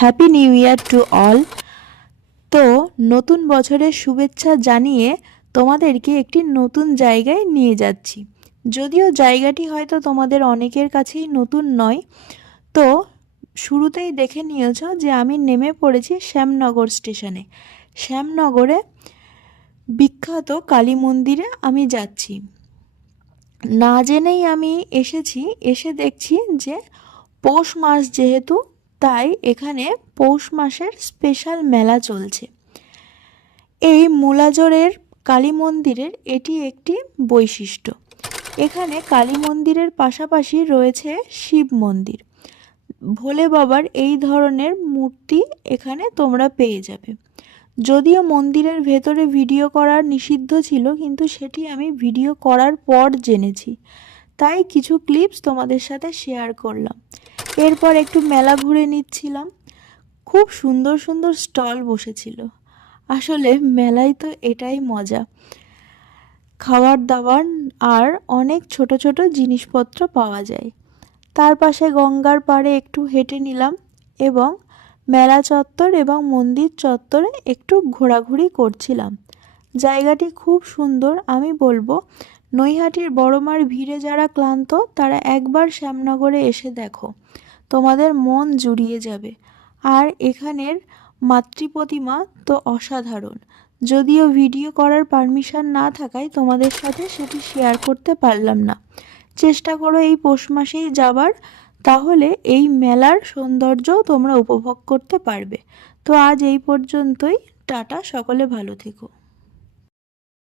Happy new year to all. তো নতুন বছরের শুভেচ্ছা জানিয়ে তোমাদেরকে একটি নতুন জায়গায় নিয়ে যাচ্ছি। যদিও জায়গাটি হয়তো তোমাদের অনেকের কাছেই নতুন নয়, তো শুরুতেই দেখে নিয়েছ যে আমি নেমে পড়েছি শ্যামনগর স্টেশনে। শ্যামনগরে বিখ্যাত কালী মন্দিরে আমি যাচ্ছি। না জেনেই আমি এসেছি, এসে দেখছি যে পৌষ মাস যেহেতু, তাই এখানে পৌষ মাসের স্পেশাল মেলা চলছে। এই মুলাজোরের কালী মন্দিরের এটি একটি বৈশিষ্ট্য। এখানে কালী মন্দিরের পাশাপাশি রয়েছে শিব মন্দির। ভোলে বাবার এই ধরনের মূর্তি এখানে তোমরা পেয়ে যাবে। যদিও মন্দিরের ভেতরে ভিডিও করা নিষিদ্ধ ছিল, কিন্তু সেটি আমি ভিডিও করার পর জেনেছি, তাই কিছু ক্লিপস তোমাদের সাথে শেয়ার করলাম। এরপর একটু মেলা ঘুরে নিচ্ছিলাম। খুব সুন্দর সুন্দর স্টল বসেছিল। আসলে মেলায় তো এটাই মজা, খাবার দাবার আর অনেক ছোট ছোট জিনিসপত্র পাওয়া যায়। তার পাশে গঙ্গার পাড়ে একটু হেঁটে নিলাম এবং মেলা চত্বর এবং মন্দির চত্বরে একটু ঘোরাঘুরি করছিলাম। জায়গাটি খুব সুন্দর। আমি বলবো নৈহাটির বড়মার ভিড়ে যারা ক্লান্ত তারা একবার শ্যামনগরে এসে দেখো, তোমাদের মন জুড়িয়ে যাবে। আর এখানের মাতৃ প্রতিমা তো অসাধারণ। যদিও ভিডিও করার পারমিশন না থাকায় তোমাদের সাথে সেটি শেয়ার করতে পারলাম না। চেষ্টা করো এই পৌষ মাসেই যাবার, তাহলে এই মেলার সৌন্দর্য তোমরা উপভোগ করতে পারবে। তো আজ এই পর্যন্তই। টাটা, সকলে ভালো থেকো।